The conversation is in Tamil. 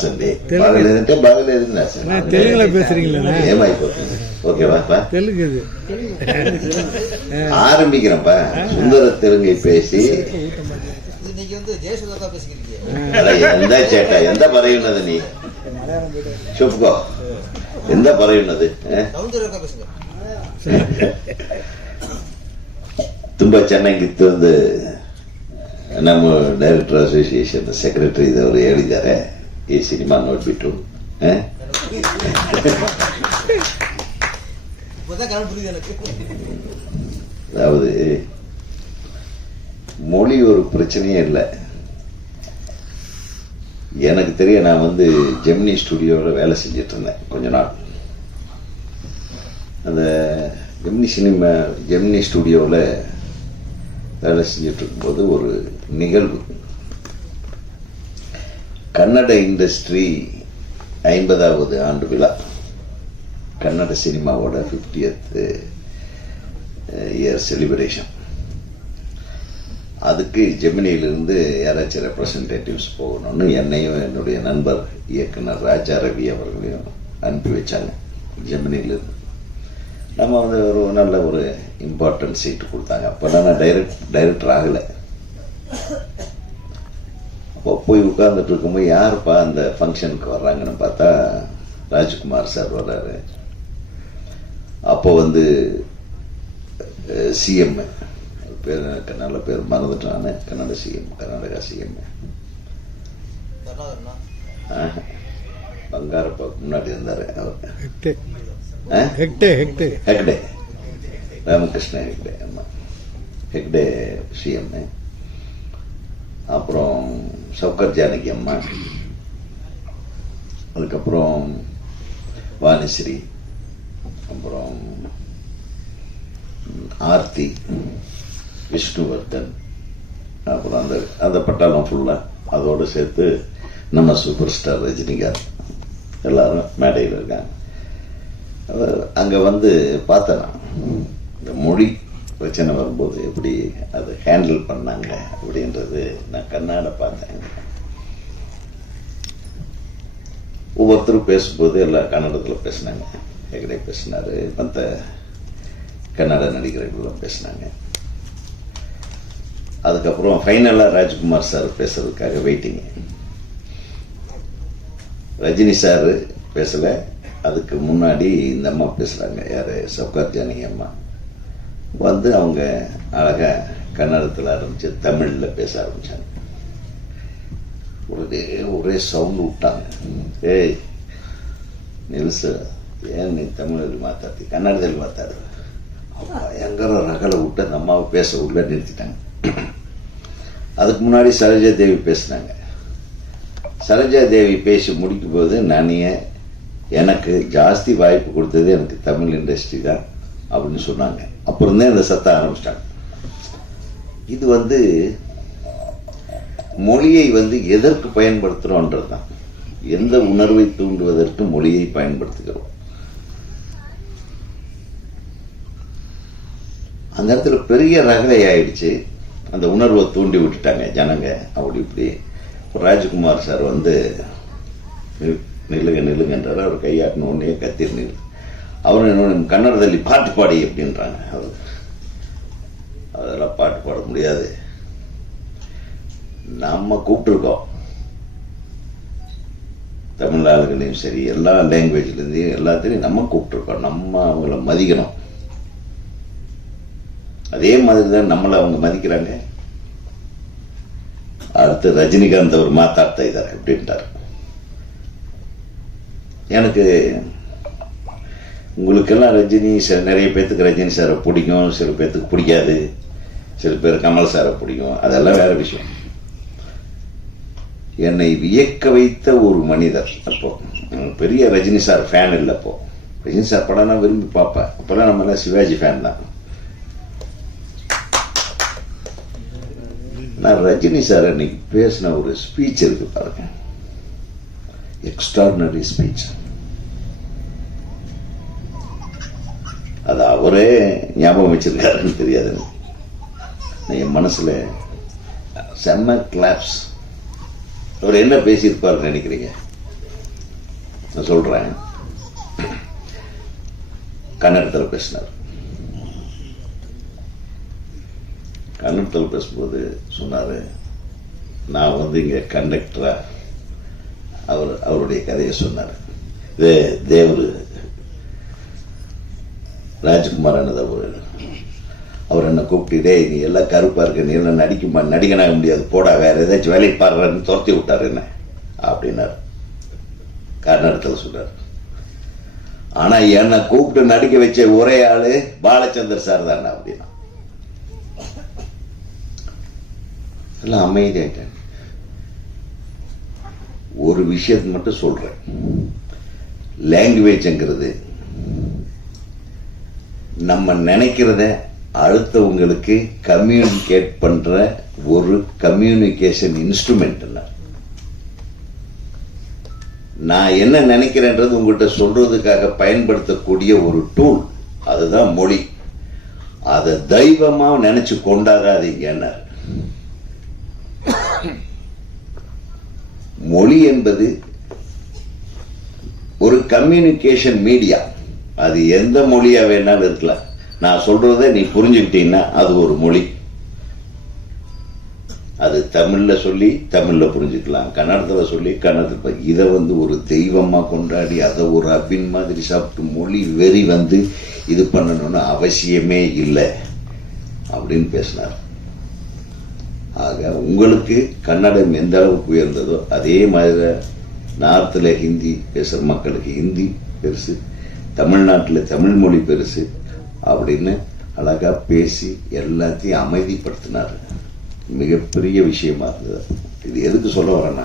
రాసండి బాగా లేదంటే బాగలేదని రాసండి. తెలుగులో பேசுறீங்களா? ఏమైపోతుంది? ఓకేవాப்பா, தெலுங்கு இது ஆரம்பிக்கிறேன்ப்பா. சுந்தர தெலுங்கை பேசி ఎంత చేట ఎంత പറയുന്നത് നീ చెప్పుకో ఎంత പറയുന്നത് ತುಂಬಾ ಚೆನ್ನಾಗಿತ್ತು. ಒಂದು ನಮ್ಮ ಡೈರೆಕ್ಟರ್ ಅಸೋಸಿಯೇಷನ್ ಸೆಕ್ರೆಟರಿ ಇದವರು ಹೇಳಿದ್ದಾರೆ ಈ ಸಿನಿಮಾ ನೋಡ್ಬಿಟ್ಟು. அதாவது மொழி ஒரு பிரச்சனையே இல்லை. எனக்கு தெரிய நான் வந்து ஜெமினி ஸ்டுடியோவில் வேலை செஞ்சிட்டு இருந்தேன் கொஞ்ச நாள். அந்த ஜெமினி ஸ்டுடியோவில் வேலை செஞ்சிட்டு இருக்கும்போது ஒரு நிகழ்வு, கன்னட இண்டஸ்ட்ரி 50வது ஆண்டு விழா, கன்னட சினிமாவோட 50th இயர் செலிப்ரேஷன். அதுக்கு ஜெமினியிலிருந்து யாராச்சும் ரெப்ரசன்டேட்டிவ்ஸ் போகணும்னு என்னையும் என்னுடைய நண்பர் இயக்குனர் ராஜா ரவி அவர்களையும் அனுப்பி வச்சாங்க ஜெமினியிலிருந்து. நம்ம வந்து ஒரு நல்ல ஒரு இம்பார்ட்டன்ட் சீட்டு கொடுத்தாங்க. அப்போல்லாம் நான் டைரக்டர் ஆகலை. அப்போ போய் உட்கார்ந்துட்டு இருக்கும்போது யாருப்பா அந்த ஃபங்க்ஷனுக்கு வர்றாங்கன்னு பார்த்தா ராஜ்குமார் சார் வர்றாரு. அப்போ வந்து சிஎம் பேர், எனக்கு நல்ல பேர் மறந்துட்டானே, கன்னட சிஎம், கர்நாடகா சிஎம் பங்காரப்பா முன்னாடி இருந்தாரு அவர். ஹெக்டே ராமகிருஷ்ண ஹெக்டே. ஆமா, ஹெக்டே சிஎம். அப்புறம் சௌகர் ஜானகி அம்மா, அதுக்கப்புறம் வாணிஸ்ரீ, அப்புறம் ஆர்த்தி, விஷ்ணுவர்தன், அப்புறம் அந்த பட்டாளம் ஃபுல்லாக அதோடு சேர்த்து நம்ம சூப்பர் ஸ்டார் ரஜினிகாந்த் எல்லாரும் மேடையில் இருக்காங்க. அங்கே வந்து பார்த்தேன் நான் இந்த மொழி பிரச்சனை வரும்போது எப்படி அதை ஹேண்டில் பண்ணாங்க அப்படின்றது நான் கண்ணாட பார்த்தேன். ஒவ்வொருத்தரும் பேசும்போது எல்லாம் கன்னடத்தில் பேசினாங்க. ஹெக்டே பேசினாரு, மற்ற கன்னட நடிகர்களும் பேசினாங்க. அதுக்கப்புறம் ஃபைனலாக ராஜ்குமார் சார் பேசுறதுக்காக வெயிட்டிங். ரஜினி சார் பேசலை, அதுக்கு முன்னாடி இந்த அம்மா பேசுகிறாங்க. யார்? சௌகார் ஜானகி அம்மா வந்து அவங்க அழகாக கன்னடத்தில் ஆரம்பித்து தமிழில் பேச ஆரம்பித்தாங்க. ஒரே சவுண்டு விட்டாங்க. ஏய் நில்சு, ஏன் நீ தமிழில் மாத்தாத்தி கன்னடத்தில் மாத்தாடு. பயங்கர ரகலை விட்டு அந்த அம்மாவை பேச உள்ள நிறுத்திட்டாங்க. அதுக்கு முன்னாடி சரோஜா தேவி பேசினாங்க. சரோஜா தேவி பேசி முடிக்கும் போது எனக்கு ஜாஸ்தி வாய்ப்பு கொடுத்தது எனக்கு தமிழ் இண்டஸ்ட்ரி தான் அப்படின்னு சொன்னாங்க. அப்புறம் தான் இந்த சத்த ஆரம்பிச்சிட்டாங்க. இது வந்து மொழியை வந்து எதற்கு பயன்படுத்துகிறோன்றது தான். எந்த உணர்வை தூண்டுவதற்கு மொழியை பயன்படுத்துகிறோம். அந்த இடத்துல பெரிய ரகலை ஆயிடுச்சு. அந்த உணர்வை தூண்டி விட்டுட்டாங்க ஜனங்க. அப்படி இப்படி ராஜ்குமார் சார் வந்து நில்லுங்கன்றார். அவர் கையாட்டின உடனே கத்திரி நில்லு. அவரும் என்னோட கன்னடದಲ್ಲಿ பாட்டு பாடி அப்படின்றாங்க. அவர் அதெல்லாம் பாட்டு பாட முடியாது, நம்ம கூப்பிட்டுருக்கோம் தமிழ் ஆளுகளையும் சரி எல்லா லாங்குவேஜ்லேருந்தையும் எல்லாத்தையும் நம்ம கூப்பிட்டுருக்கோம். நம்ம அவங்கள மதிக்கணும். அதே மாதிரி தான் நம்மளை அவங்க மதிக்கிறாங்க. அடுத்து ரஜினிகாந்த் அவர் மாத்தாಡ್ತಾ ಇದ್ದಾರೆ அப்படின்ட்டார். எனக்கு உங்களுக்கெல்லாம் ரஜினி சார், நிறைய பேர்த்துக்கு ரஜினி சாரை பிடிக்கும், சில பேர்த்துக்கு பிடிக்காது, சில பேர் கமல் சாரை பிடிக்கும், அதெல்லாம் வேற விஷயம். என்னை வியக்க வைத்த ஒரு மனிதர். அப்போ பெரிய ரஜினி சார் ஃபேன் இல்லை. அப்போ ரஜினி சார் படம்னா விரும்பி பார்ப்பேன். அப்போல்லாம் நம்ம எல்லாம் சிவாஜி ஃபேன் தான். நான் ரஜினி சார் அன்னைக்கு பேசின ஒரு ஸ்பீச் இருக்கு பாருங்க, எக்ஸ்ட்ராடினரி ஸ்பீச். அது அவரே ஞாபகம் வச்சிருக்காருன்னு தெரியாது. என் மனசுல செம்ம கிளாப்ஸ். அவர் என்ன பேசியிருப்பாருன்னு நினைக்கிறீங்க? நான் சொல்றேன். கன்னடத்தில் பேசினார். கன்னடத்தில் பேசும்போது சொன்னாரு, நான் வந்து இங்க கண்டக்டரா அவருடைய கதையை சொன்னார். இது தேவர் ராஜ்குமார் அவர் என்ன கூப்பிட்டு, நீ எல்லாம் கருப்பா இருக்க, நீ எல்லாம் நடிகனாக முடியாது, போடா வேற ஏதாச்சும் வேலைக்கு பாடுறன்னு துரத்தி விட்டாரு என்ன அப்படின்னாரு. கன்னடத்தில் சொல்றாரு. ஆனா என்னை கூப்பிட்டு நடிக்க வச்ச ஒரே ஆளு பாலச்சந்தர் சார் தானே அப்படின்னா. எல்லாம் அமைதியாயிட்டேன். ஒரு விஷயத்தை மட்டும் சொல்றேன். லாங்குவேஜ்ங்கிறது நம்ம நினைக்கிறத அடுத்தவங்களுக்கு கம்யூனிகேட் பண்ற ஒரு கம்யூனிகேஷன் இன்ஸ்ட்ருமெண்ட். நான் என்ன நினைக்கிறேன்றது உங்ககிட்ட சொல்றதுக்காக பயன்படுத்தக்கூடிய ஒரு டூல், அதுதான் மொழி. அதை தெய்வமா நினைச்சு கொண்டாடாதீங்க. மொழி என்பது ஒரு கம்யூனிகேஷன் மீடியா. அது எந்த மொழியா வேணாலும் இருக்கலாம். நான் சொல்றதை நீ புரிஞ்சுக்கிட்டீங்கன்னா அது ஒரு மொழி. அது தமிழ்ல சொல்லி தமிழ்ல புரிஞ்சுக்கலாம், கன்னடத்துல சொல்லி கன்னடத்துல. இதை வந்து ஒரு தெய்வமா கொண்டாடி அதை ஒரு அபின் மாதிரி சாப்பிட்டு மொழி வெறி வந்து இது பண்ணணும்னு அவசியமே இல்லை அப்படின்னு பேசினார். ஆக உங்களுக்கு கன்னடம் எந்த அளவுக்கு உயர்ந்ததோ அதே மாதிரி நார்த்தில் ஹிந்தி பேசுகிற மக்களுக்கு ஹிந்தி பெருசு, தமிழ்நாட்டில் தமிழ் மொழி பெருசு அப்படின்னு அழகா பேசி எல்லாத்தையும் அமைதிப்படுத்தினார். மிகப்பெரிய விஷயமா இருந்தது. இது எதுக்கு சொல்ல வரேன்னா,